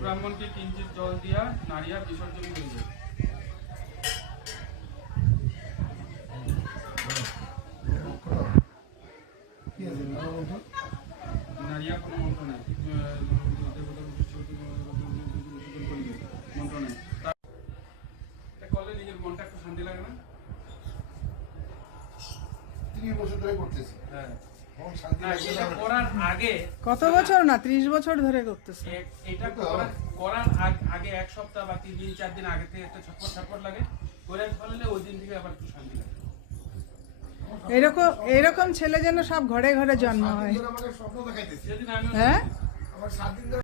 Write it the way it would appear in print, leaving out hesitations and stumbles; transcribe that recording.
ব্রাহ্মণকে কিঞ্চিত জল দিয়া নাড়িয়া বিসর্জন করিবে। নাড়িয়া কোনো মন্ত্র নেই, মন্ত্র নেই। করলে নিজের মনটা একটু শান্তি লাগে না? 3 বছর ধরে করতেছি। হ্যাঁ। শান্তি না, এটা করার আগে কত বছর না 30 বছর ধরে করতেছে। এটা করার আগে 1 সপ্তাহ বা 3 দিন 4 দিন আগে থেকে একটা ছটফট লাগে, করে ফেললে ওই দিন থেকে আবার একটু শান্তি লাগে। এরকম ছেলে যেন সব ঘরে ঘরে জন্ম হয়। আমাকে স্বপ্ন দেখাইতেছে। যেদিন আমি হ্যাঁ আমার 7 দিন ধরে